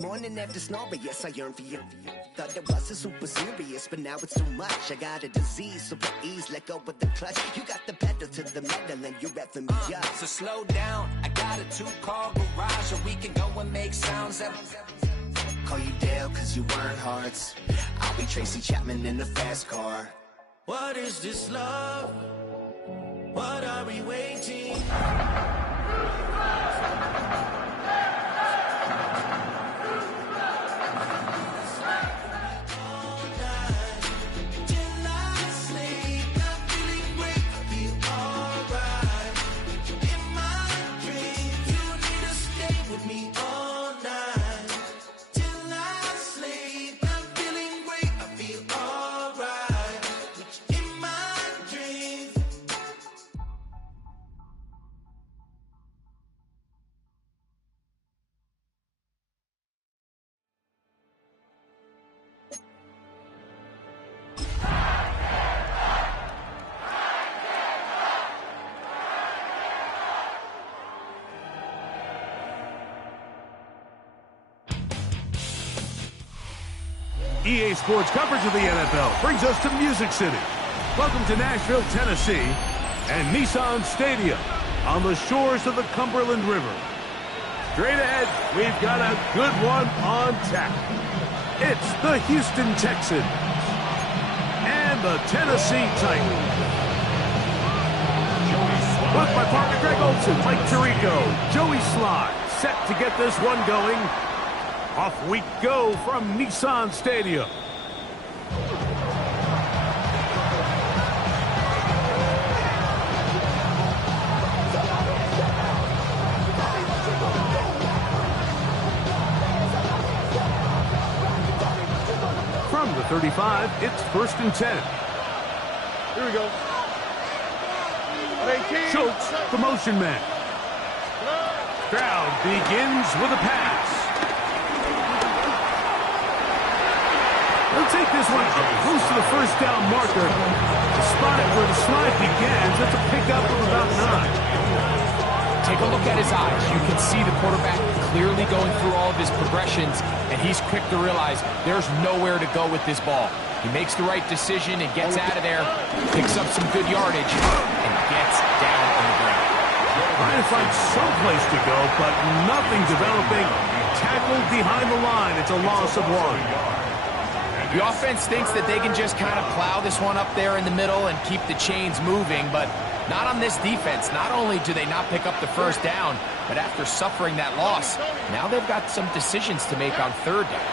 morning after snoring, yes, I yearn for you. Thought it wasn't super serious, but now it's too much. I got a disease, so please let go of the clutch. You got the pedal to the metal and you're reffing me up. So slow down, I got a 2-car garage, or we can go and make sounds that... Call you Dale, cause you weren't hearts. I'll be Tracy Chapman in a fast car. What is this love? What are we waiting? EA Sports coverage of the NFL brings us to Music City. Welcome to Nashville, Tennessee, and Nissan Stadium on the shores of the Cumberland River. Straight ahead, we've got a good one on tap. It's the Houston Texans and the Tennessee Titans. With my partner Greg Olson, Mike Tirico, Joey Sly, set to get this one going. Off we go from Nissan Stadium. From the 35, it's 1st and 10. Here we go. Schultz, the motion man. Stroud begins with a pass. They'll take this one up close to the first down marker. The spot where the slide begins, that's a pickup of about 9. Take a look at his eyes. You can see the quarterback clearly going through all of his progressions, and he's quick to realize there's nowhere to go with this ball. He makes the right decision and gets out of there, picks up some good yardage, and gets down on the ground. Trying to find some place to go, but nothing developing. Tackled behind the line. It's a loss of 1. The offense thinks that they can just kind of plow this one up there in the middle and keep the chains moving, but not on this defense. Not only do they not pick up the first down, but after suffering that loss, now they've got some decisions to make on 3rd down.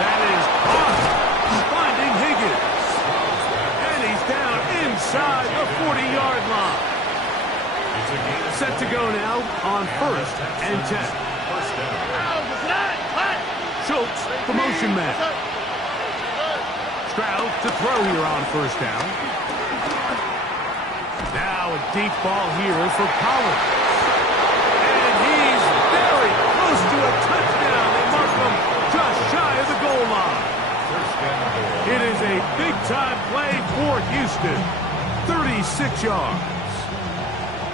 That is caught. Finding Higgins. And he's down inside the 40-yard line. Set to go now on 1st and 10. Schultz, the motion man. Stroud to throw here on 1st down. Now a deep ball here for Collins. And he's very close to a touchdown. They mark him just shy of the goal line. It is a big-time play for Houston. 36 yards.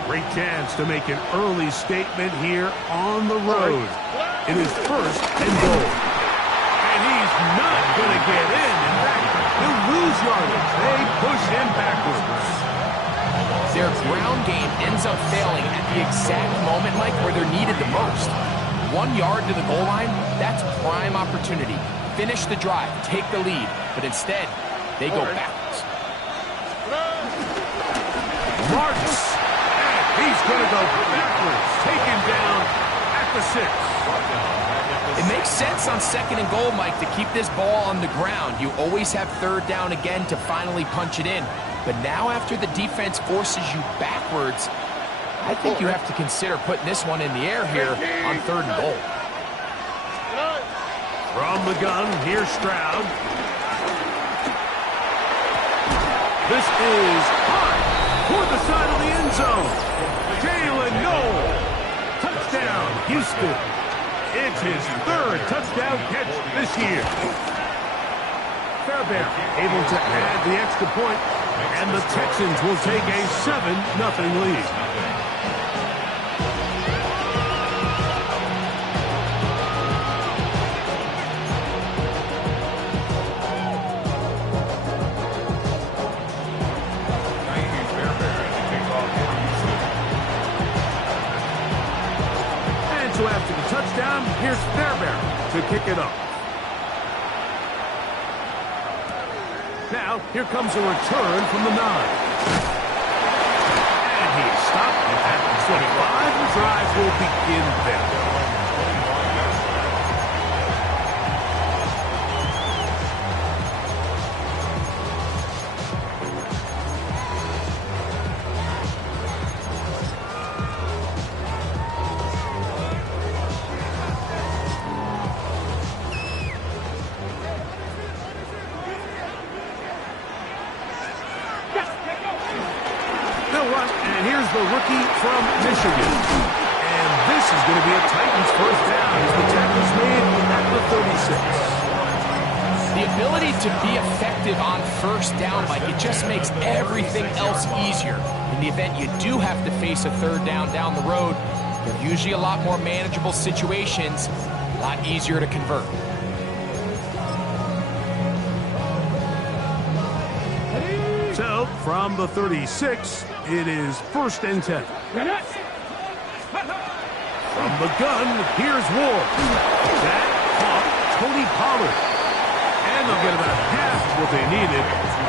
Great chance to make an early statement here on the road. It is 1st and goal. And he's not going to get in. In fact, he'll lose yardage. They push him backwards. Their ground game ends up failing at the exact moment, Mike, where they're needed the most. 1 yard to the goal line, that's prime opportunity. Finish the drive, take the lead. But instead, they go backwards. Marks. And he's going to go backwards. Taken down at the 6. It makes sense on 2nd and goal, Mike, to keep this ball on the ground. You always have 3rd down again to finally punch it in. But now after the defense forces you backwards, I think you have to consider putting this one in the air here on 3rd and goal. From the gun, here's Stroud. This is high toward the side of the end zone. Jalen Noel. Touchdown, Houston. It's his 3rd touchdown catch this year. Fairbairn able to add the extra point, and the Texans will take a 7-0 lead. Here's Fairbairn to kick it up. Now, here comes a return from the 9. And he's stopped at the 25. The drive will begin there. And here's the rookie from Michigan. And this is going to be a Titans first down as the tackle's made at the 36. The ability to be effective on first down, Mike, it just makes everything else easier. In the event you do have to face a third down the road, they're usually a lot more manageable situations, a lot easier to convert. So, from the 36, it is 1st and 10. From the gun, here's Ward. That caught Tony Pollard. And they'll get about half what they needed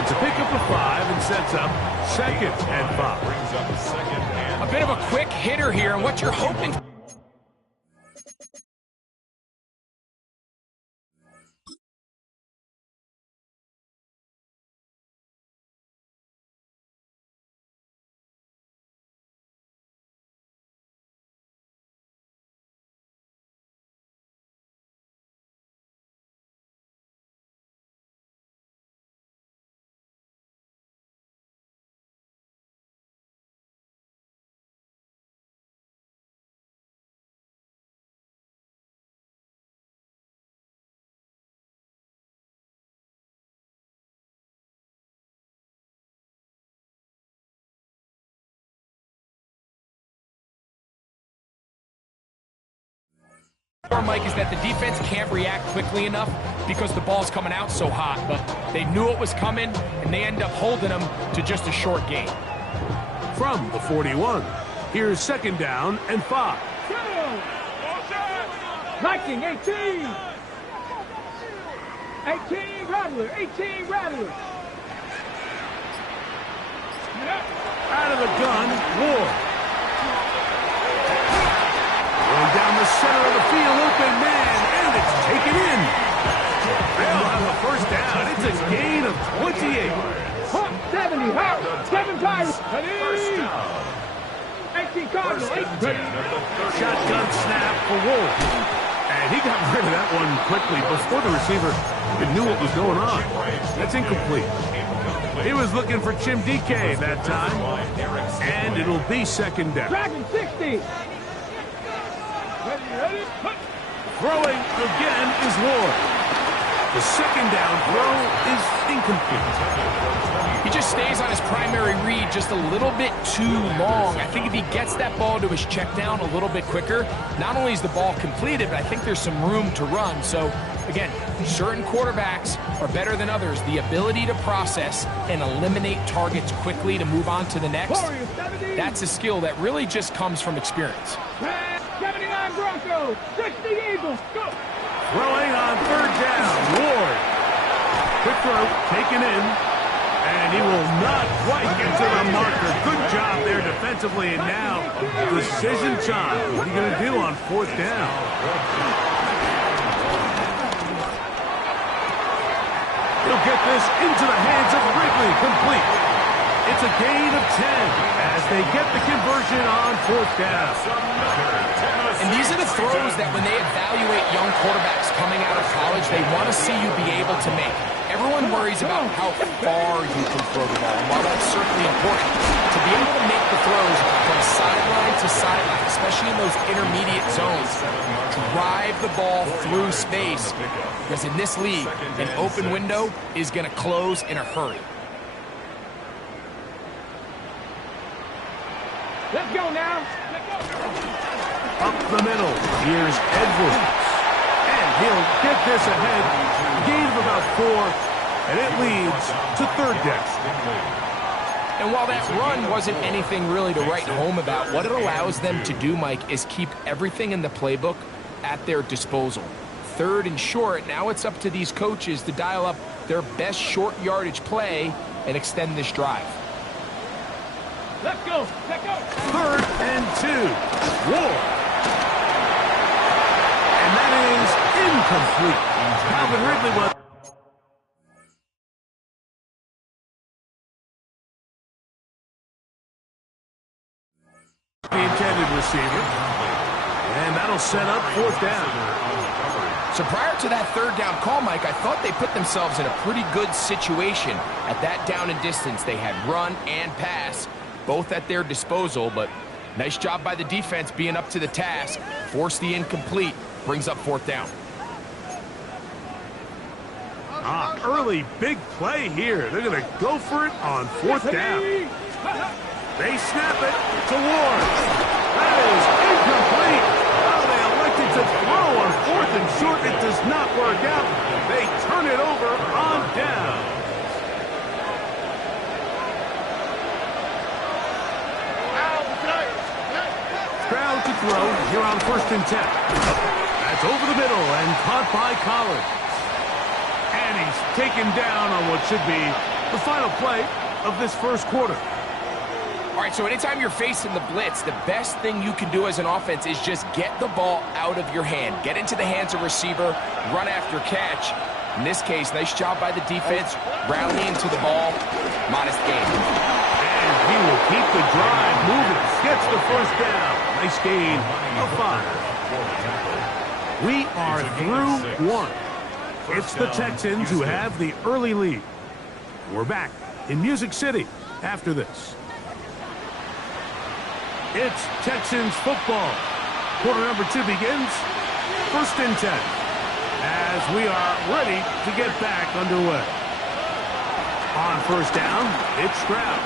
to pick up a 5 and sets up 2nd and 5. A bit of a quick hitter here, and what you're hoping. Mike, is that the defense can't react quickly enough because the ball's coming out so hot, but they knew it was coming, and they end up holding them to just a short gain. From the 41, here's 2nd down and 5. Viking, 18! 18, Rattler, 18, Rattler! Out of the gun, Ward. Going down the center of the field, open man, and it's taken in. They'll have a first down. It's a gain of 28. 70, 7 Pirates, 18 Cardinals, 18. Shotgun snap for Ward. And he got rid of that one quickly before the receiver even knew what was going on. That's incomplete. He was looking for Chim DK that time. And it'll be 2nd down. Dragon, 60. Throwing again is Ward. The 2nd down throw is incomplete. He just stays on his primary read just a little bit too long. I think if he gets that ball to his check down a little bit quicker, not only is the ball completed, but I think there's some room to run. So, again, certain quarterbacks are better than others. The ability to process and eliminate targets quickly to move on to the next, that's a skill that really just comes from experience. 79 Broncos, 60 Eagles, go! Throwing on 3rd down, Ward. Quick throw, taken in, and he will not quite get to the marker. Good job there defensively, and now decision time. What are you going to do on 4th down? He'll get this into the hands of Wrigley, complete. It's a gain of 10 as they get the conversion on 4th down. And these are the throws that when they evaluate young quarterbacks coming out of college, they want to see you be able to make. Everyone worries about how far you can throw the ball. And while that's certainly important, to be able to make the throws from sideline to sideline, especially in those intermediate zones, drive the ball through space. Because in this league, an open window is going to close in a hurry. Let's go now. Up the middle, here's Edwards. And he'll get this ahead. Gain of about 4, and it leads to 3rd down. And while that run wasn't anything really to write home about, what it allows them to do, Mike, is keep everything in the playbook at their disposal. 3rd and short, now it's up to these coaches to dial up their best short yardage play and extend this drive. Let's go. Let's go. 3rd and 2. Ward. And that is incomplete. Calvin Ridley was... the intended receiver. And that'll set up 4th down. So prior to that 3rd down call, Mike, I thought they put themselves in a pretty good situation. At that down and distance, they had run and pass, both at their disposal, but nice job by the defense being up to the task. Force the incomplete, brings up 4th down. Early big play here. They're going to go for it on 4th down. They snap it to Ward. That is incomplete. Oh, they elected to throw on 4th and short. It does not work out. They turn it over on down. Stroud to throw here on 1st and 10. That's over the middle and caught by Collins. And he's taken down on what should be the final play of this 1st quarter. All right, so anytime you're facing the blitz, the best thing you can do as an offense is just get the ball out of your hand. Get into the hands of receiver, run after catch. In this case, nice job by the defense, rallying to the ball, modest gain. And he will keep the drive moving. Gets the 1st down. Nice gain of 5. We are through 1. It's the Texans who have the early lead. We're back in Music City after this. It's Texans football. Quarter number 2 begins. 1st and 10. As we are ready to get back underway. On 1st down, it's Stroud.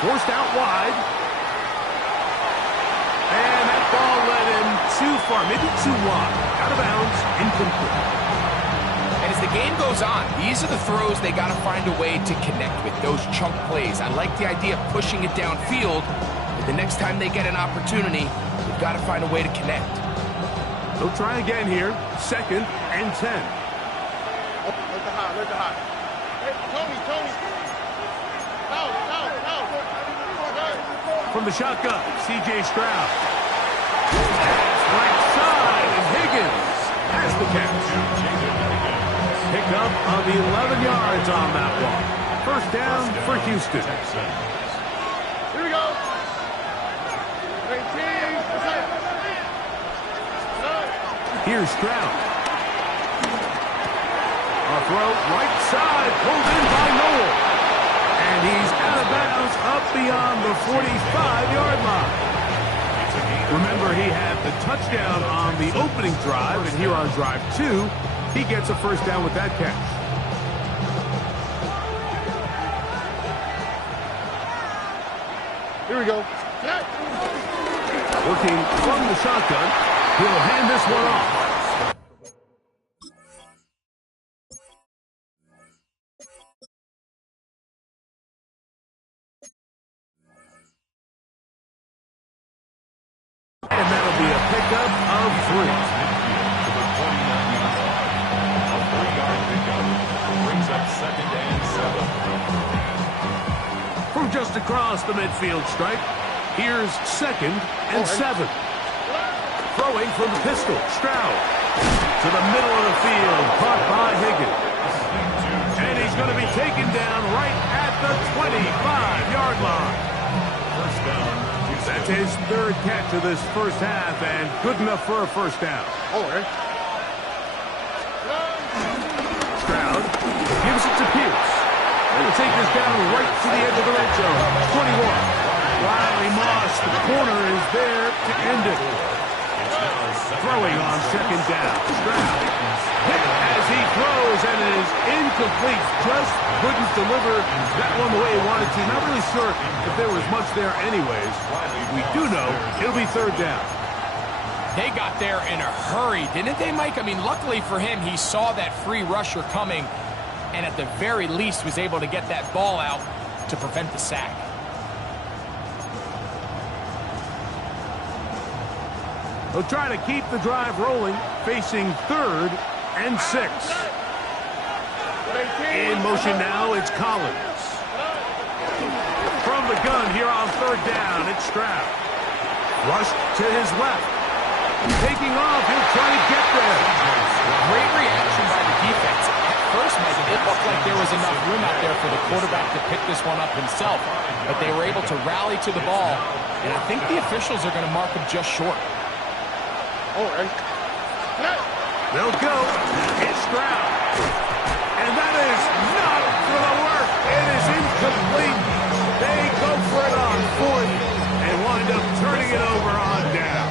Forced out wide. And that ball led him too far, maybe too wide. Out of bounds, incomplete. And as the game goes on, these are the throws they got to find a way to connect with, those chunk plays. I like the idea of pushing it downfield. The next time they get an opportunity, they've got to find a way to connect. They'll try again here. 2nd and 10. Let the high. Hey, Tony. Out. From the shotgun, C.J. Stroud. Right side, and Higgins has the catch. Pickup of 11 yards on that one. 1st down for Houston. Here we go. Here's Stroud. A throw right side, pulled in by Noel. And he's out of bounds up beyond the 45-yard line. Remember, he had the touchdown on the opening drive, and here on drive 2, he gets a 1st down with that catch. Here we go. Working from the shotgun, he'll hand this one off. And that'll be a pickup of 3. A 3-yard pickup brings up 2nd and 7. From just across the midfield stripe, here's 2nd and 7. Throwing from the pistol, Stroud. To the middle of the field, caught by Higgins. And he's going to be taken down right at the 25-yard line. 1st down. That's his 3rd catch of this 1st half, and good enough for a 1st down. Stroud gives it to Pierce. They will take this down right to the edge of the red zone. 21. Riley Moss, the corner, is there to end it. Throwing on 2nd down. Stroud hit as he throws, and it is incomplete. Just couldn't deliver that one the way he wanted to. Not really sure if there was much there anyways. We do know it'll be 3rd down. They got there in a hurry, didn't they, Mike? I mean, luckily for him, he saw that free rusher coming and at the very least was able to get that ball out to prevent the sack. He'll try to keep the drive rolling, facing 3rd and 6. In motion now, it's Collins. From the gun here on 3rd down, it's Stroud. Rushed to his left. Taking off, he'll try to get there. Great reaction by the defense. At first, Mike, it looked like there was enough room out there for the quarterback to pick this one up himself, but they were able to rally to the ball, and I think the officials are going to mark him just short. They'll go. It's Stroud. And that is not for the work. It is incomplete. They go for it on 4th and wind up turning it over on down.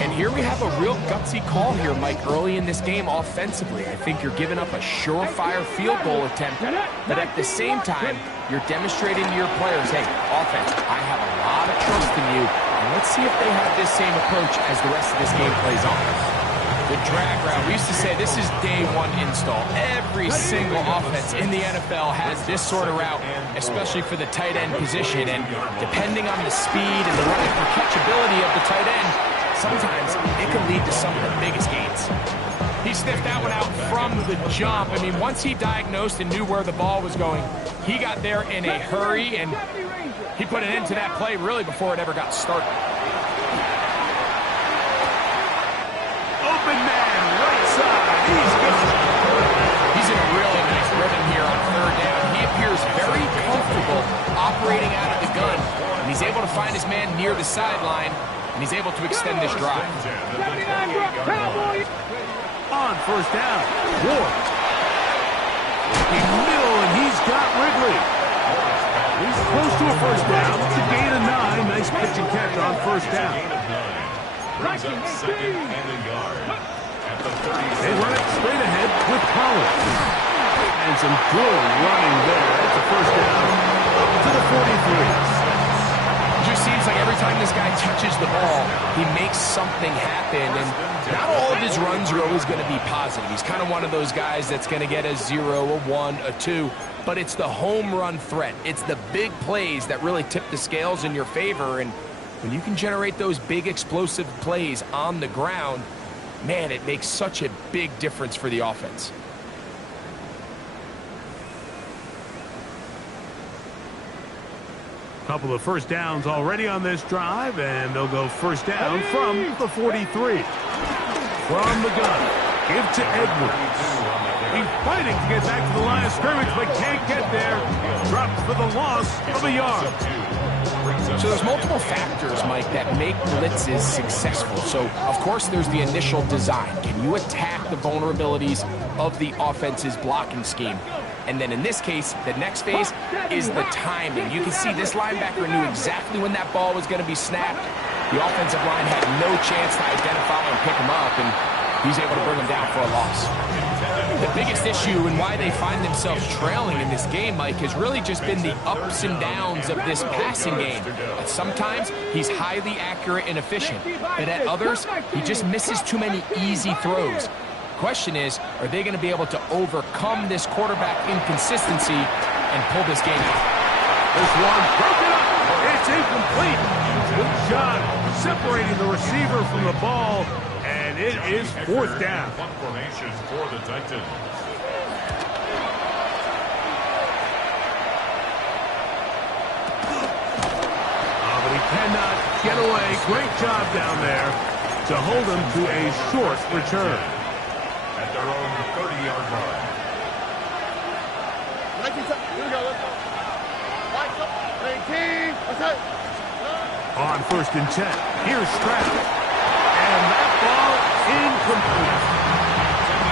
And here we have a real gutsy call here, Mike, early in this game offensively. I think you're giving up a surefire field goal attempt, but at the same time, you're demonstrating to your players, hey, offense, I have a lot of trust in you, and let's see if they have this same approach as the rest of this game plays on. The drag route, we used to say this is day one install. Every single offense in the NFL has this sort of route, especially for the tight end position, and depending on the speed and the run after catchability of the tight end, sometimes it can lead to some of the biggest gains. He sniffed that one out from the jump. I mean, once he diagnosed and knew where the ball was going, he got there in a hurry, and he put an end to that play really before it ever got started. Open man, right side. He's good. He's in a really nice rhythm here on 3rd down. He appears very comfortable operating out of the gun, and he's able to find his man near the sideline, and he's able to extend this drive. On 1st down, Ward. In middle, and he's got Ridley. He's close to a 1st down. It's a gain of 9. Nice pitch and catch on 1st down. Brings up 2nd and a yard. At the 30. They run it straight ahead with Collins. And some good running there. That's a 1st down up to the 43. It just seems like every time this guy touches the ball, he makes something happen, and not all of his runs are always going to be positive. He's kind of one of those guys that's going to get a 0, a 1, a 2, but it's the home run threat. It's the big plays that really tip the scales in your favor, and when you can generate those big explosive plays on the ground, man, it makes such a big difference for the offense. Couple of 1st downs already on this drive, and they'll go 1st down from the 43. From the gun, give to Edwards. He's fighting to get back to the line of scrimmage, but can't get there. Dropped for the loss of a yard. So there's multiple factors, Mike, that make blitzes successful. So, of course, there's the initial design. Can you attack the vulnerabilities of the offense's blocking scheme? And then in this case, the next phase is the timing. You can see this linebacker knew exactly when that ball was going to be snapped. The offensive line had no chance to identify and pick him up, and he's able to bring him down for a loss. The biggest issue and why they find themselves trailing in this game, Mike, has really just been the ups and downs of this passing game. Sometimes he's highly accurate and efficient, but at others, he just misses too many easy throws. Question is, are they going to be able to overcome this quarterback inconsistency and pull this game out? This one broken up. It's incomplete. Good job separating the receiver from the ball, and it is 4th down. Formation for the Titans. But he cannot get away. Great job down there to hold him to a short return. At their own 30-yard line. Here we go. Let's go. 19. Okay. On 1st and 10, here's Stroud. And that ball incomplete.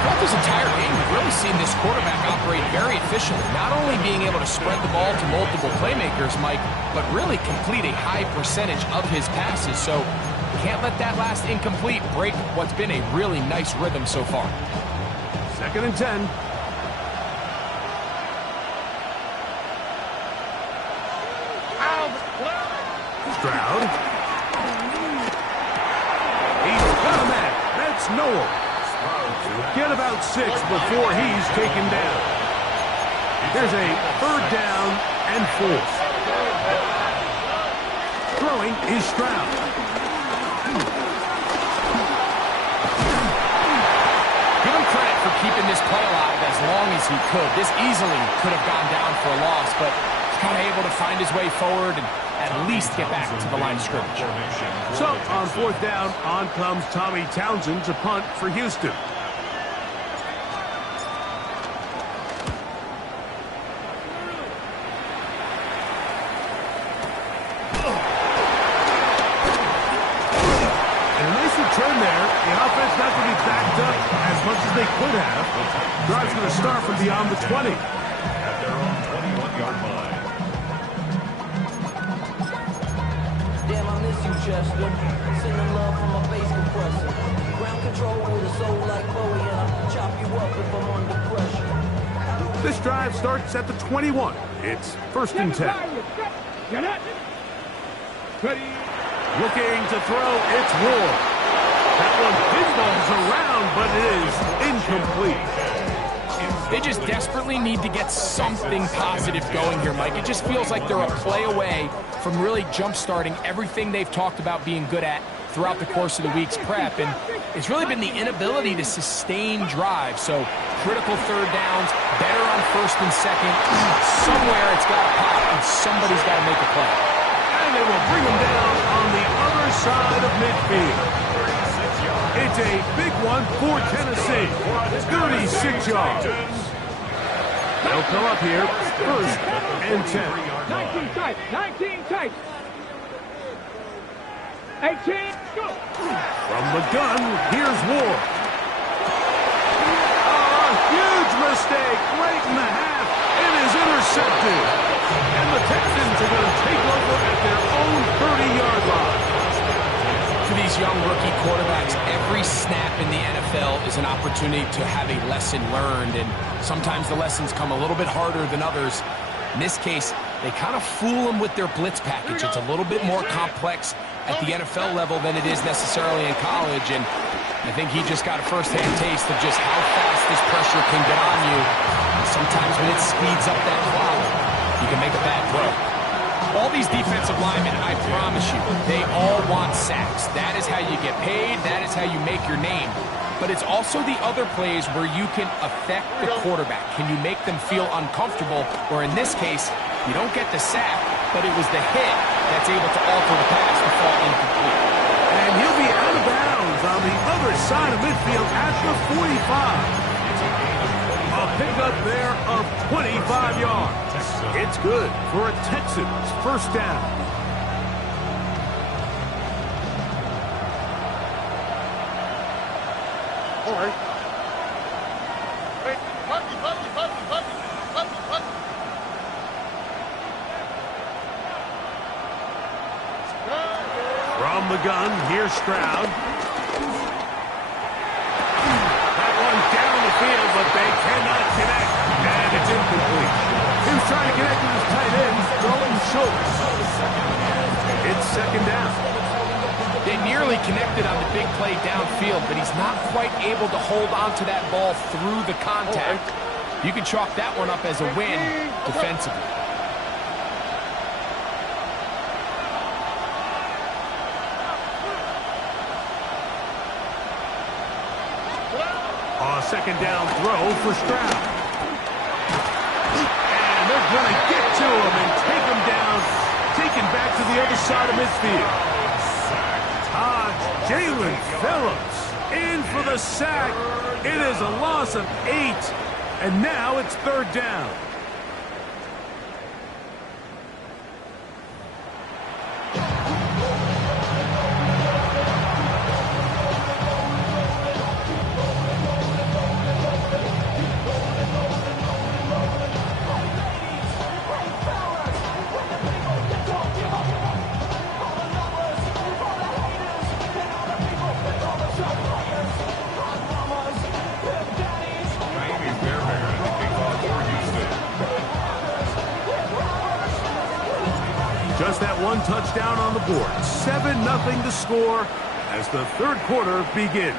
Throughout this entire game, we've really seen this quarterback operate very efficiently, not only being able to spread the ball to multiple playmakers, Mike, but really complete a high percentage of his passes. So can't let that last incomplete break what's been a really nice rhythm so far. 2nd and 10. Stroud. He's got a man. That's Noel. Get about 6 before he's taken down. There's a 3rd down and 4. Throwing is Stroud. Give him credit for keeping this play alive as long as he could. This easily could have gone down for a loss, but he's kind of able to find his way forward and at least get back to the line of scrimmage. So, on 4th down, on comes Tommy Townsend to punt for Houston. And a nice return there. The offense not going to be backed up as much as they could have. Drive's going to start from beyond the 20. At their own 21-yard line. Damn, I miss you, Chester. Sending love from my face compressor. Ground control with a soul like Bowie, and I'll chop you up if I'm under pressure. This drive starts at the 21. It's 1st and 10. Get it. Ready. Looking to throw, it's Ward. That one pinballs around, but it is incomplete. They just desperately need to get something positive going here, Mike. It just feels like they're a play away from really jump-starting everything they've talked about being good at throughout the course of the week's prep. And it's really been the inability to sustain drive. So critical 3rd downs, better on 1st and 2nd. Somewhere it's got to pop, and somebody's got to make a play. And they will bring him down on the other side of midfield. It's a big one for Tennessee. 36 yards. They'll come up here, 1st and 10. 19 tight. 19 tight. 18. Go. From the gun, here's Ward. Oh, a huge mistake right in the half. It is intercepted. And the Texans are going to take over at their own 30-yard line. For these young rookie quarterbacks, every snap in the NFL is an opportunity to have a lesson learned, and sometimes the lessons come a little bit harder than others. In this case, they kind of fool them with their blitz package. It's a little bit more complex at the NFL level than it is necessarily in college, and I think he just got a first-hand taste of just how fast this pressure can get on you. And sometimes when it speeds up that clock, you can make a bad throw. All these defensive linemen, I promise you, they all want sacks. That is how you get paid. That is how you make your name. But it's also the other plays where you can affect the quarterback. Can you make them feel uncomfortable? Or in this case, you don't get the sack, but it was the hit that's able to alter the pass to fall incomplete. And he'll be out of bounds on the other side of midfield at the 45. A pickup there of 25 yards. It's good for a Texans 1st down. All right. Hey, puppy. From the gun, here's Stroud. That one down the field, but they cannot connect. And it's incomplete. He was trying to connect with his tight end, throwing short. It's 2nd down. They nearly connected on the big play downfield, but he's not quite able to hold on to that ball through the contact. You can chalk that one up as a win defensively. A 2nd down throw for Stroud. And they're going to get to him and take him down, taken back to the other side of midfield. Jalen Phillips in for the sack. It is a loss of 8, and now it's 3rd down. Just that one touchdown on the board. 7-0 to score as the 3rd quarter begins.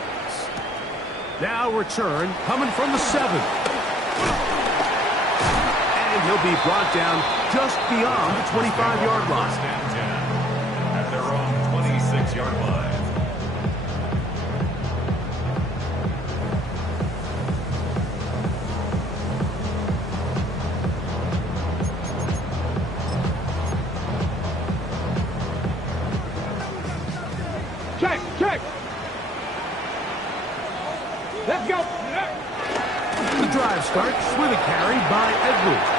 Now return coming from the 7. And he'll be brought down just beyond the 25-yard line. At their own 26-yard line. starts with a carry by Edwards.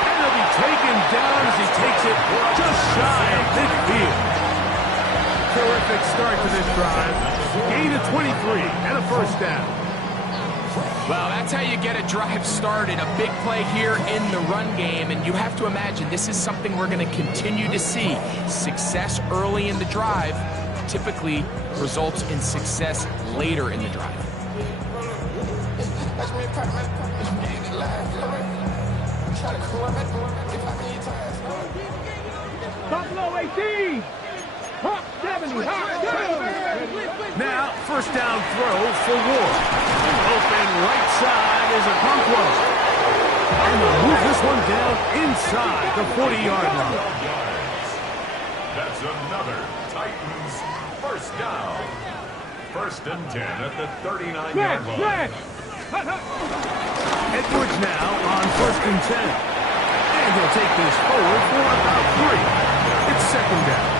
And he'll be taken down as he takes it just shy of midfield. Terrific start to this drive. Gain of 23 and a first down. Well, that's how you get a drive started. A big play here in the run game, and you have to imagine this is something we're going to continue to see. Success early in the drive typically results in success later in the drive. Buffalo 18. Hop 70. Hop 2. Now, first down throw for Ward. Open right side is a Conquo. And they'll move this one down inside the 40-yard line. That's another Titans first down. First and 10 at the 39-yard line. Edwards now on first and 10. And he'll take this forward for about 3. It's second down.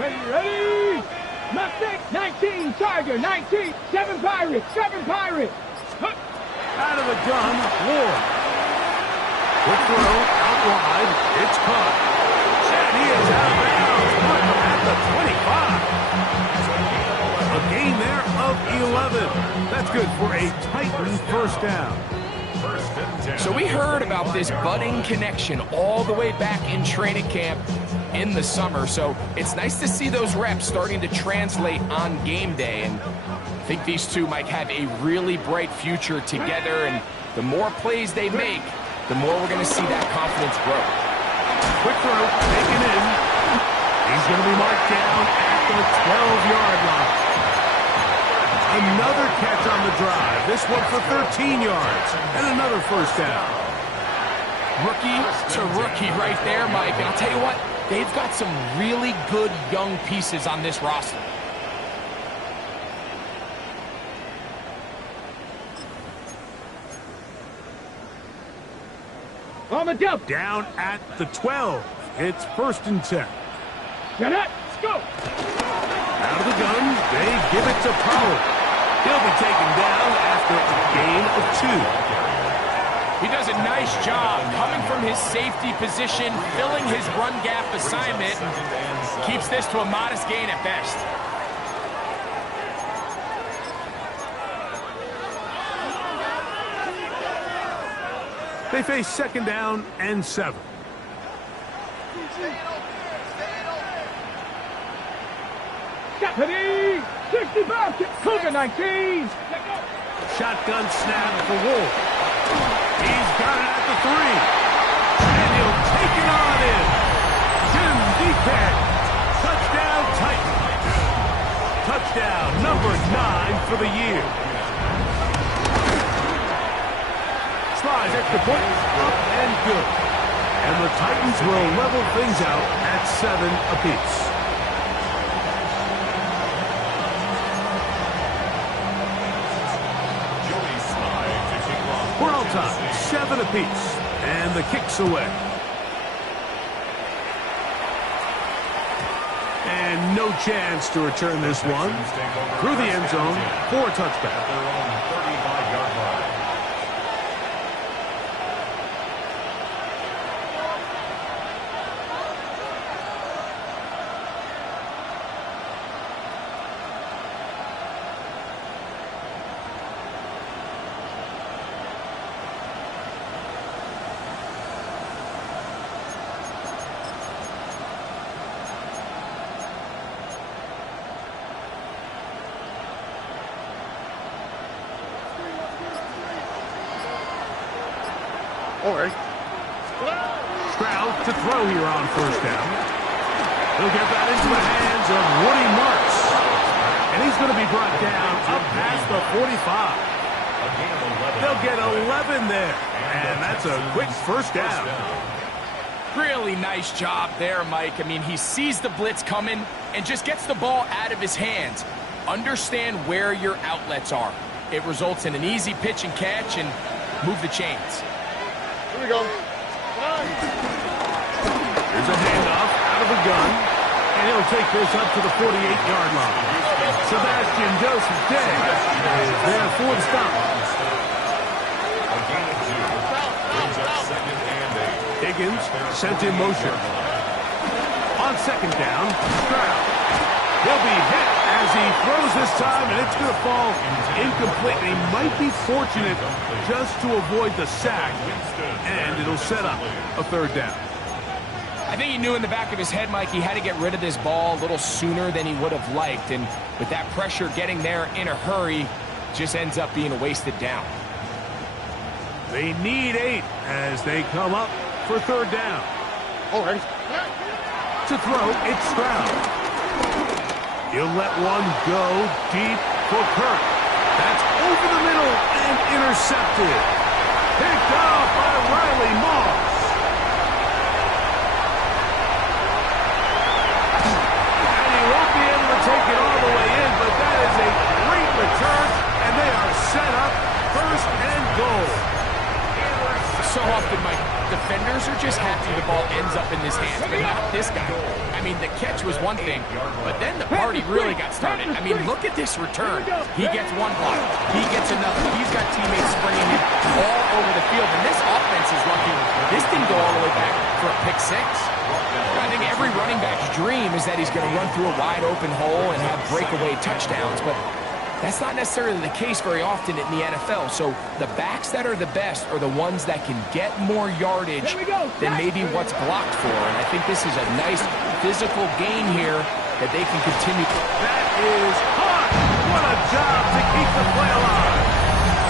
Ready? Mustang, 19, Tiger, 19, 7 Pirates, 7 Pirates. Out of the gun, Ward. Quick throw, out wide, it's caught. And he is out of bounds, Markham at the 25. A gain there of 11. That's good for a Titan first down. So we heard about this budding connection all the way back in training camp in the summer. So it's nice to see those reps starting to translate on game day. And I think these two might have a really bright future together. And the more plays they make, the more we're going to see that confidence grow. Quick throw, taken in. He's going to be marked down at the 12-yard line. Another catch on the drive. This one for 13 yards. And another first down. Rookie to rookie right there, Mike. And I'll tell you what, they've got some really good young pieces on this roster. On the jump. Down at the 12. It's first and 10. Get it. Let's go. Out of the gun, they give it to Powell. He'll be taken down after a gain of 2. He does a nice job coming from his safety position, filling his run gap assignment. Keeps this to a modest gain at best. They face second down and 7. Deputy, 65, Cougar 19. Shotgun snap for Wolf. He's got it at the 3. And he'll take it on in. Jim Deacon. Touchdown Titans. Touchdown number 9 for the year. Slides extra point, up and good. And the Titans will level things out at 7 apiece. We're all tied, 7 apiece, and the kick's away. And no chance to return this one. Through the end zone for a touchback. Stroud to throw here on first down. He'll get that into the hands of Woody Marks. And he's going to be brought down up past the 45. They'll get 11 there. And that's a quick first down. Really nice job there, Mike. I mean, he sees the blitz coming and just gets the ball out of his hands. Understand where your outlets are. It results in an easy pitch and catch and move the chains. Here we go. Here's a handoff out of the gun, and he'll take this up to the 48-yard line. Sebastian Joseph Day is there for the stop. A gain of 2. Brings up 2nd and 8. Higgins sent in motion. On 2nd down, Stroud. He'll be hit as he throws this time, and it's going to fall incomplete. He might be fortunate just to avoid the sack, and it'll set up a 3rd down. I think he knew in the back of his head, Mike, he had to get rid of this ball a little sooner than he would have liked. And with that pressure getting there in a hurry, just ends up being a wasted down. They need 8 as they come up for 3rd down. All right. To throw, it's Stroud. He'll let one go deep for Kirk. That's over the middle and intercepted. Picked off by Riley Moss. Take it all the way in, but that is a great return, and they are set up 1st and goal. So often, Mike, defenders are just happy the ball ends up in his hands, but not this guy. I mean, the catch was one thing, but then the party really got started. I mean, look at this return. He gets one block. He gets another. He's got teammates springing him all over the field, and this offense is lucky. This didn't go all the way back for a pick 6. I think every running back's dream is that he's going to run through a wide open hole and have breakaway touchdowns, but that's not necessarily the case very often in the NFL. So the backs that are the best are the ones that can get more yardage than maybe what's blocked for. And I think this is a nice physical gain here that they can continue. That is hot. What a job to keep the play alive.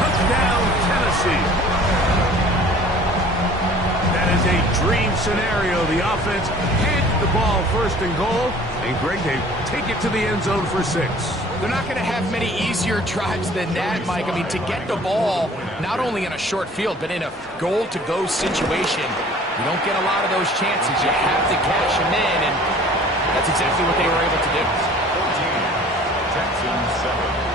Touchdown, Tennessee. That is a dream scenario. The offense hit the ball 1st and goal, and Greg, they take it to the end zone for 6. They're not going to have many easier drives than that, Mike. I mean, to get the ball, not only in a short field, but in a goal-to-go situation, you don't get a lot of those chances. You have to cash them in, and that's exactly what they were able to do. 14, Texans 7.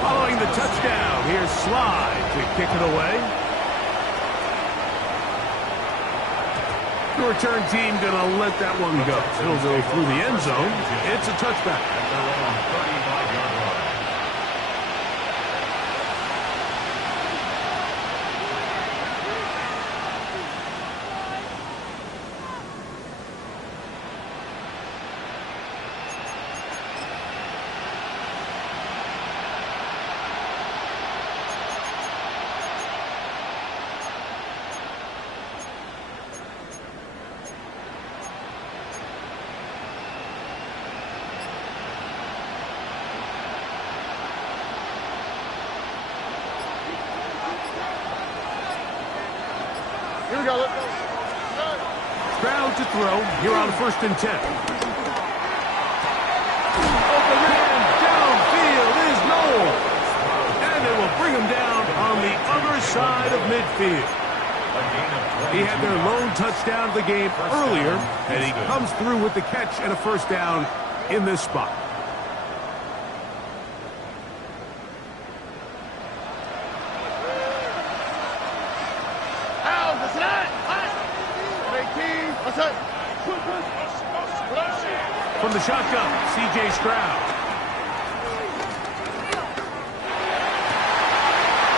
Following the touchdown, here's Sly to kick it away. The return team going to let that one go. It'll go through the end zone. It's a touchback. At their own 35-yard line. Here we go. Let's go. Stroud to throw here on 1st and 10. Open man downfield is Noel. And it will bring him down on the other side of midfield. He had their lone touchdown of the game earlier, and he comes through with the catch and a 1st down in this spot. From the shotgun, C.J. Stroud.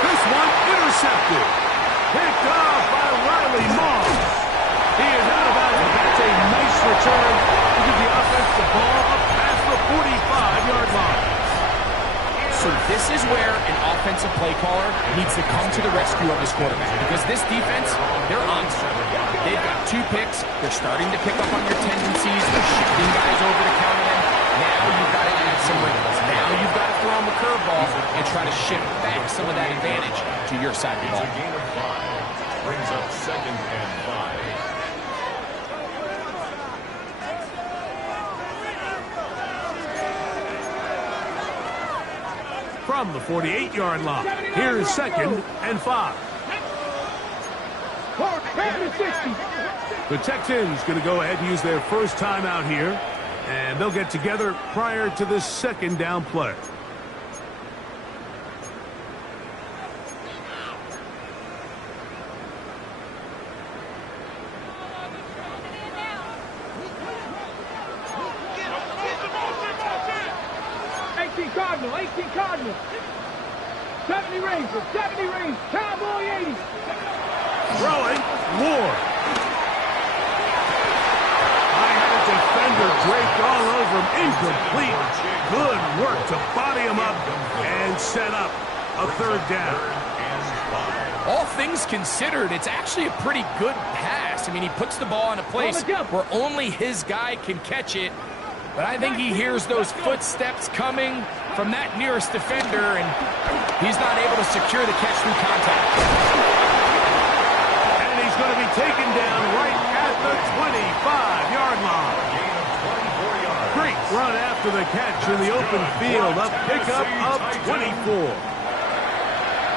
This one intercepted. Picked off by Riley Moss. He is out of bounds. That's a nice return to give the offense the ball up past the 45-yard line. So this is where an offensive play caller needs to come to the rescue of his quarterback, because this defense, they're on. They've got 2 picks. They're starting to pick up on your tendencies. They're shifting guys over to counter them. Now you've got to add some wrinkles. Now you've got to throw them a curveball and try to shift back some of that advantage to your side of the ball. It's a gain of 5. Brings up 2nd and 5. from the 48-yard line. Here's 2nd and 5. The Texans going to go ahead and use their first timeout here, and they'll get together prior to this 2nd down play. Cardinal, 18 Cardinal. 70 Rangers, 70 Rangers, Cowboy 80. Throwing, Ward. I had a defender draped all over him, incomplete. Good work to body him up and set up a 3rd down. All things considered, it's actually a pretty good pass. I mean, he puts the ball in a place where only his guy can catch it. But I think he hears those footsteps coming from that nearest defender, and he's not able to secure the catch through contact. And he's going to be taken down right at the 25-yard line. Great run after the catch in the open field. A pickup of 24.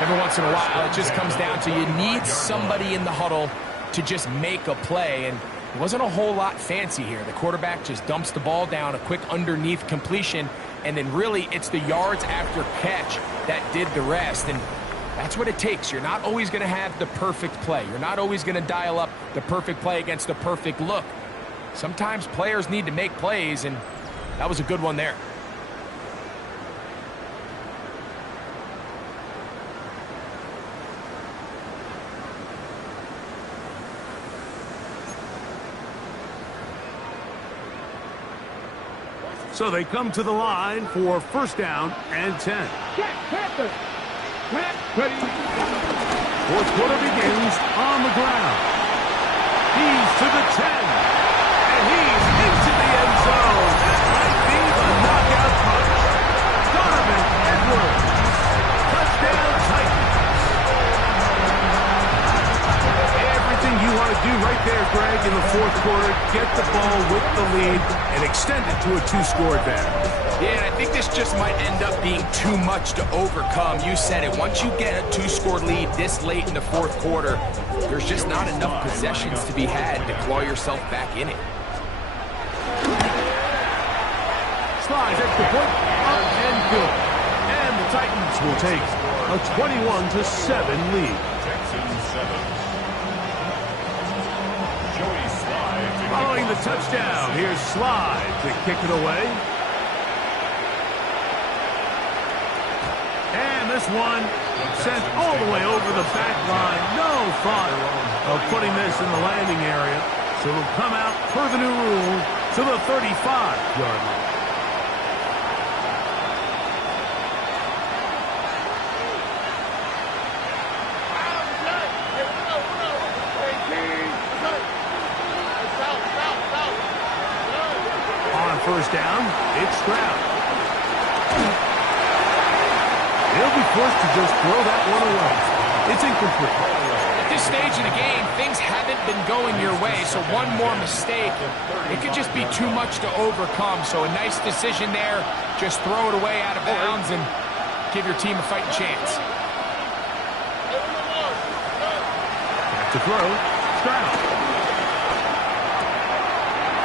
Every once in a while, it just comes down to you need somebody in the huddle to just make a play, and it wasn't a whole lot fancy here. The quarterback just dumps the ball down, a quick underneath completion, and then really it's the yards after catch that did the rest, and that's what it takes. You're not always going to have the perfect play. You're not always going to dial up the perfect play against the perfect look. Sometimes players need to make plays, and that was a good one there. So they come to the line for 1st down and 10. Fourth quarter begins on the ground. He's to the 10. And he's into the end zone. That might be the knockout punch. Donovan Edwards. Touchdown Titans. Everything you want to do right there, Greg, in the 4th quarter. Get the ball with the lead and extend it to a 2-score advantage. Yeah, and I think this just might end up being too much to overcome. You said it. Once you get a 2-score lead this late in the 4th quarter, there's just not enough possessions to be had to claw yourself back in it. Slides extra point, up and good. And the Titans will take a 21-7 lead. Texans 7. Following the touchdown, here's Slide to kick it away. And this one sent all the way over the back line. No thought of putting this in the landing area. So it'll come out per the new rule to the 35-yard line. First down, it's Stroud. They'll be forced to just throw that one away. It's incomplete. At this stage of the game, things haven't been going your way, so one more mistake, it could just be too much to overcome. So a nice decision there. Just throw it away out of bounds and give your team a fighting chance. Back to throw, Stroud.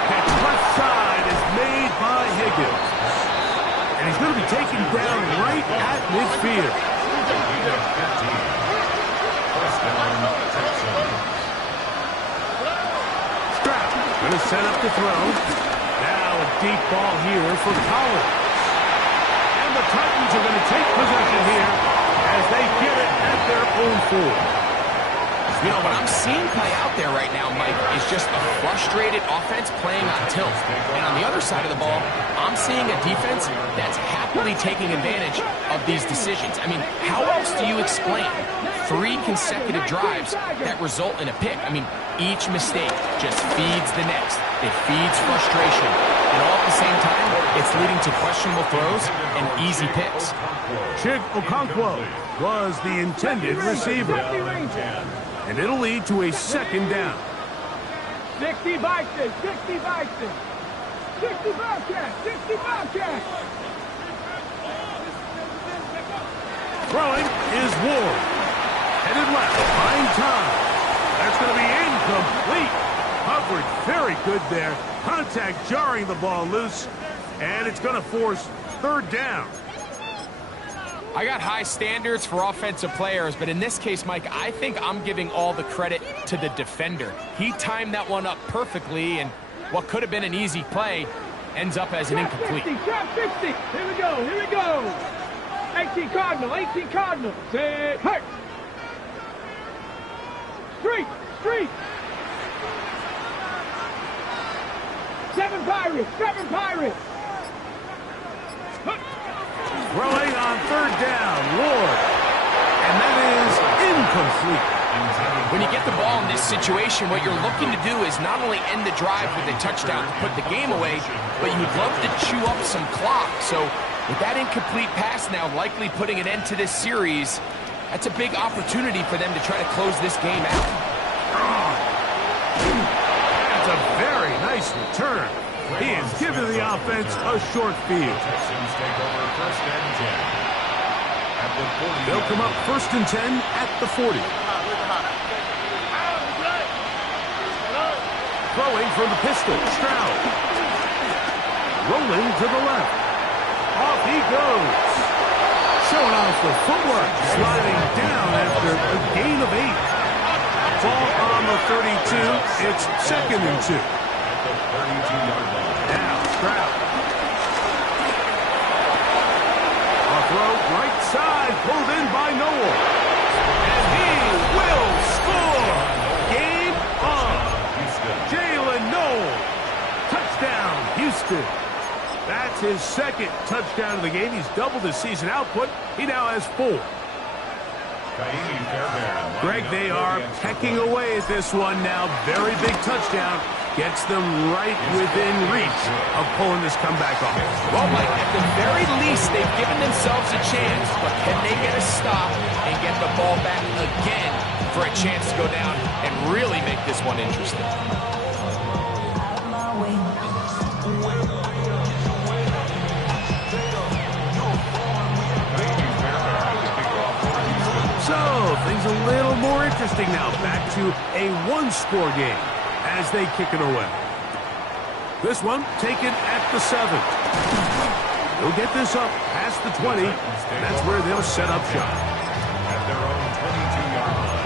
Catch left side is made by Higgins. And he's going to be taken down right at midfield. Stroud going to set up the throw. Now a deep ball here for Collins. And the Titans are going to take possession here as they get it at their own 4. You know, what I'm seeing play out there right now, Mike, is just a frustrated offense playing on tilt. And on the other side of the ball, I'm seeing a defense that's happily taking advantage of these decisions. I mean, how else do you explain 3 consecutive drives that result in a pick? I mean, each mistake just feeds the next. It feeds frustration. And all at the same time, it's leading to questionable throws and easy picks. Chig Okonkwo was the intended receiver. And it'll lead to a 2nd down. 60 Vikings, 60 Vikings. 60 Bobcats, 60 Bobcats. Throwing is Ward. Headed left, buying time. That's going to be incomplete. Coverage very good there. Contact jarring the ball loose. And it's going to force third down. I got high standards for offensive players, but in this case, Mike, I think I'm giving all the credit to the defender. He timed that one up perfectly, and what could have been an easy play ends up as an incomplete. 50, trap 50. Here we go, here we go. 18 Cardinal, 18 Cardinal. Set, hurt. Street, street. 7 Pirates, 7 Pirates. Throwing on third down, Ward. And that is incomplete. When you get the ball in this situation, what you're looking to do is not only end the drive with a touchdown to put the game away, but you'd love to chew up some clock. So with that incomplete pass now likely putting an end to this series, that's a big opportunity for them to try to close this game out. That's a very nice return. He has given the offense a short field. Texans take over first and 10. At the 40. They'll come up first and 10 at the 40. Throwing from the pistol, Stroud. Rolling to the left. Off he goes. Showing off the footwork. Sliding down after a gain of 8. Ball on the 32. It's second and 2. At the 32-yard line. Now Stroud. A throw right side. Pulled in by Noel. And he will score. Game on. Jalen Noel. Touchdown, Houston. That's his second touchdown of the game. He's doubled his season output. He now has 4. Greg, they are pecking away at this one now. Very big touchdown. Gets them right within reach of pulling this comeback off. Well, Mike, at the very least, they've given themselves a chance, but can they get a stop and get the ball back again for a chance to go down and really make this one interesting? So, things a little more interesting now. Back to a one-score game as they kick it away. This one taken at the 7. They'll get this up past the 20. That's where they'll set up shop. At their own 22-yard line.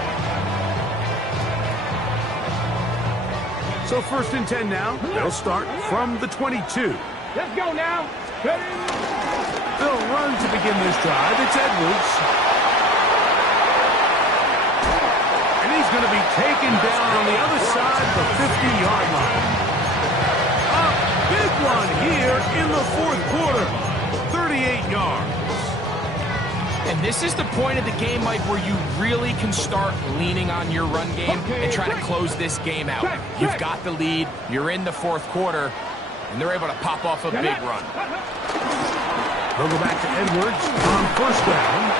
So first and 10 now. They'll start from the 22. Let's go now. Ready? They'll run to begin this drive. It's Edwards. And he's going to be taken down on the other side of the 50-yard line. A big one here in the fourth quarter. 38 yards. And this is the point of the game, Mike, where you really can start leaning on your run game and try to close this game out. You've got the lead, you're in the fourth quarter, and they're able to pop off a big run. They'll go back to Edwards on first down,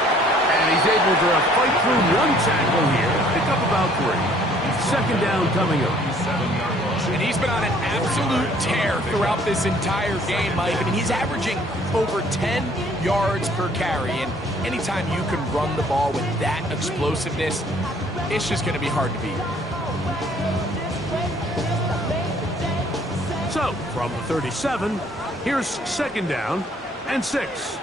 and he's able to fight through one tackle here, pick up about 3. Second down coming up. And he's been on an absolute tear throughout this entire game, Mike. I mean, he's averaging over 10 yards per carry, and anytime you can run the ball with that explosiveness, it's just going to be hard to beat. So, from the 37, here's second down and 6.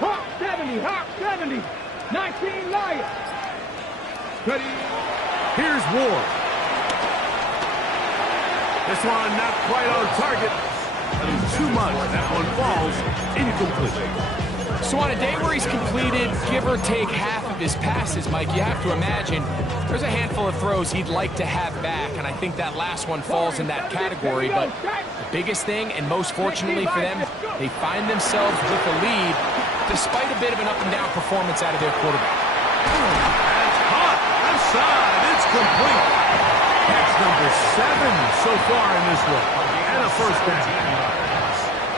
Hawk 70, Hawk 70. 19 Lions. Ready? Here's Ward. This one not quite on target. That is too much. That one falls incomplete. So on a day where he's completed, give or take half of his passes, Mike, you have to imagine there's a handful of throws he'd like to have back, and I think that last one falls in that category. But the biggest thing, and most fortunately for them, they find themselves with the lead despite a bit of an up-and-down performance out of their quarterback. That's hot. Left side. It's complete. That's number 7 so far in this one. And a first down.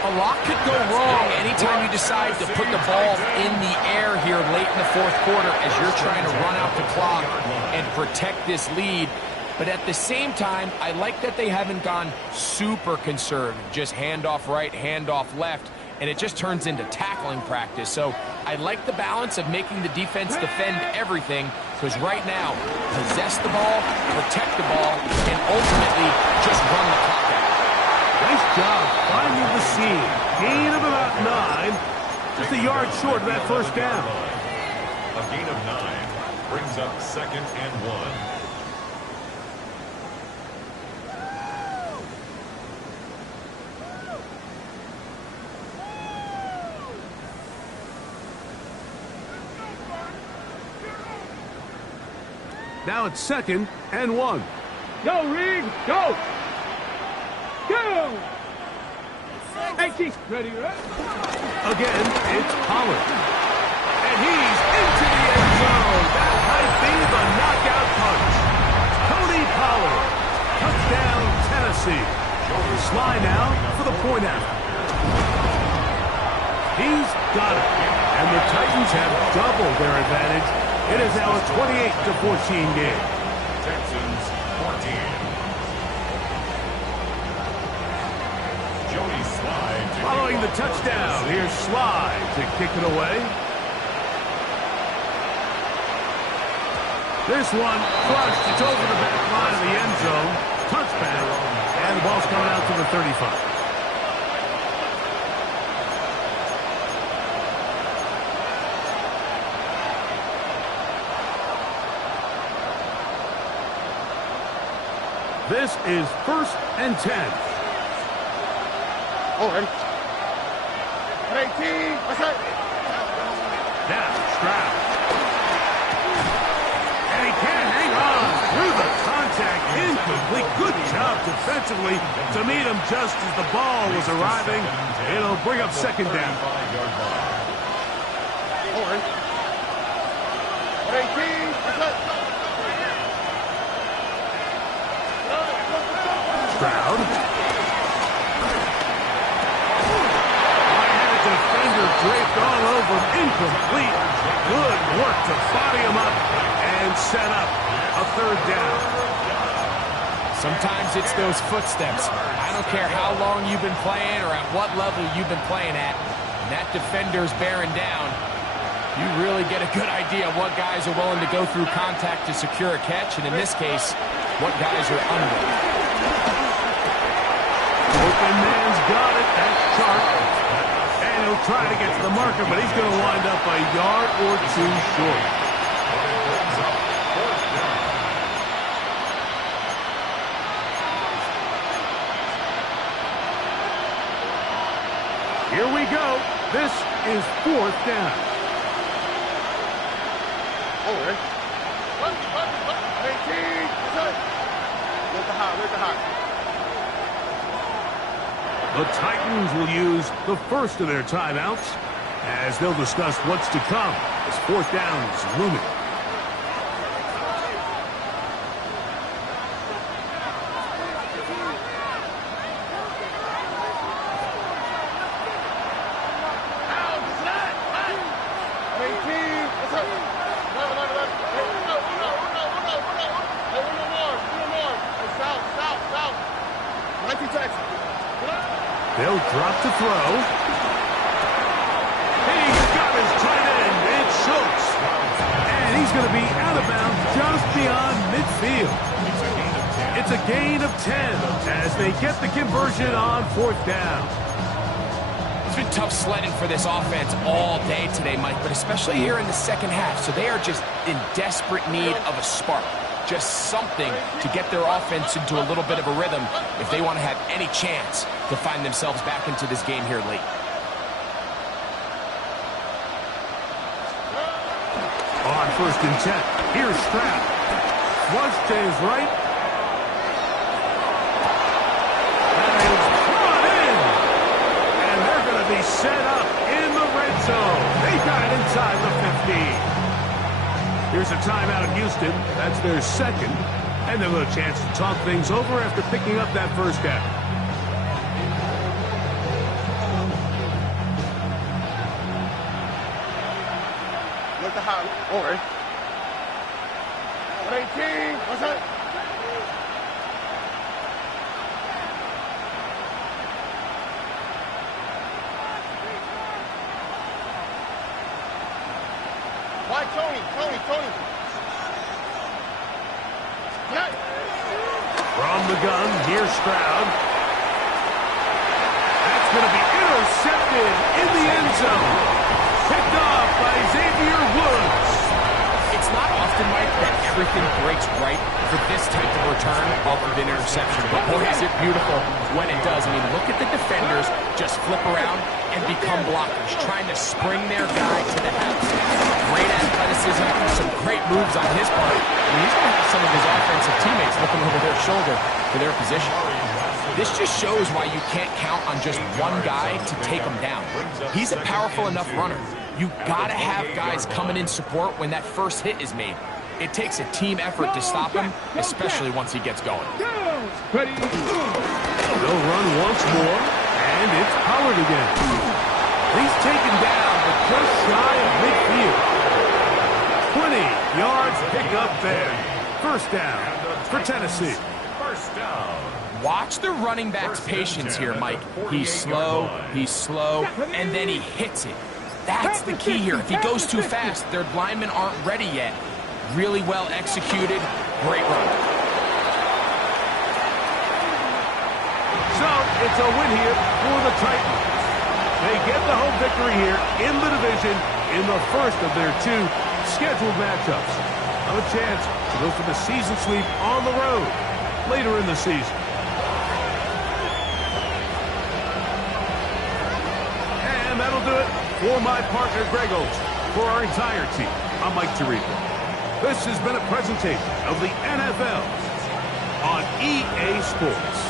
A lot could go wrong anytime you decide to put the ball in the air here late in the fourth quarter as you're trying to run out the clock and protect this lead. But at the same time, I like that they haven't gone super conservative, just handoff right, handoff left, and it just turns into tackling practice. So I like the balance of making the defense defend everything, because right now, possess the ball, protect the ball, and ultimately just run the clock out. Nice job finding the seam. Gain of about 9. Just a yard short of that first down. A gain of 9 brings up 2nd and 1. Now it's 2nd and 1. Go, Reed, go! Go! 18, ready, right? Again, it's Pollard. And he's into the end zone. That might be the knockout punch. Tony Pollard. Touchdown, Tennessee. Sly now for the point after. He's got it. And the Titans have doubled their advantage. It is now a 28-14 game. Texans 14. Jody Slide. Following the touchdown, here's Slide to kick it away. This one crushed. It's over the back line of the end zone. Touchback. And the ball's coming out to the 35. This is 1st and 10. Oh, ready. 18. That's it. Now, Stroud. And he can't hang on through the contact. Incomplete. Good job defensively to meet him just as the ball was arriving. It'll bring up 2nd down. Oh, ready. 18. That's it. Stroud. Right-handed defender draped all over him. Incomplete. Good work to body him up and set up a 3rd down. Sometimes it's those footsteps. I don't care how long you've been playing or at what level you've been playing at. When that defender's bearing down, you really get a good idea of what guys are willing to go through contact to secure a catch, and in this case, what guys are unwilling. Open man's got it. That's sharp. And he'll try to get to the marker, but he's going to wind up a yard or 2 short. Here we go. This is 4th down. Oh, ready. 18. That's it. Where's the high? Where's the high? The Titans will use the first of their timeouts as they'll discuss what's to come as 4th down is looming. They'll drop to throw. He's got his tight end. It's Schultz. And he's going to be out of bounds just beyond midfield. It's a gain of 10 as they get the conversion on 4th down. It's been tough sledding for this offense all day today, Mike, but especially here in the 2nd half. So they are just in desperate need of a spark. Just something to get their offense into a little bit of a rhythm if they want to have any chance to find themselves back into this game here late. On 1st and 10, here's Stroud. Flush to his right. And it's brought in. And they're going to be set up in the red zone. They got it inside the 15. Here's a timeout in Houston. That's their 2nd. And they'll have a chance to talk things over after picking up that 1st down. Look the high. Oh, ready. 18. What's that? Tony. From the gun, here's Stroud. That's going to be intercepted in the end zone. Picked off by Xavier Woods. It's not often, Mike, that everything breaks right for this type of return off of an interception. But boy, is it beautiful when it does. I mean, look at the defenders just flip around and become blockers, trying to spring their guy to the house. Great athleticism, some great moves on his part. I mean, he's going to have some of his offensive teammates looking over their shoulder for their position. This just shows why you can't count on just one guy to take him down. He's a powerful enough runner. You gotta have guys coming in support when that first hit is made. It takes a team effort to stop him, especially once he gets going. Ready? They'll run once more, and it's Pollard again. He's taken down, but just shy of midfield. 20 yards pick up there. First down for Tennessee. First down. Watch the running back's patience here, Mike. He's slow, and then he hits it. That's the key here. If he goes too fast, their linemen aren't ready yet. Really well executed. Great run. So, it's a win here for the Titans. They get the home victory here in the division in the first of their two scheduled matchups. Have a chance to go for the season sweep on the road later in the season. And that'll do it for my partner, Greg Olson. For our entire team, I'm Mike Tirico. This has been a presentation of the NFL on EA Sports.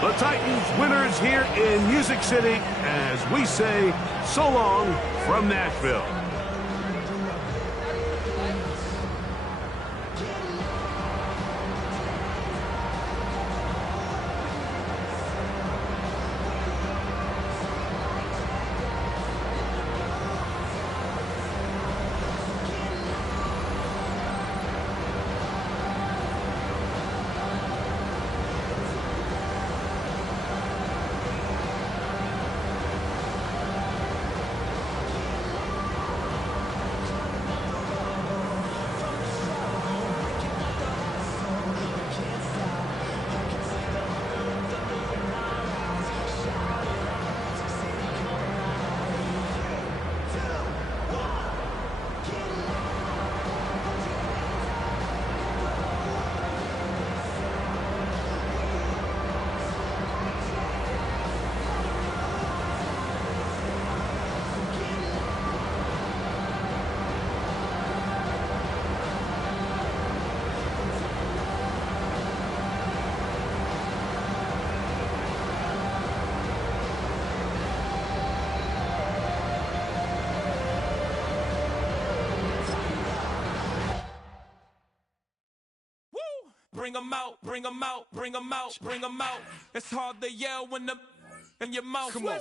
The Titans winners here in Music City as we say so long from Nashville. Bring 'em out, bring 'em out, bring 'em out, bring 'em out. It's hard to yell when in your mouth. Come on.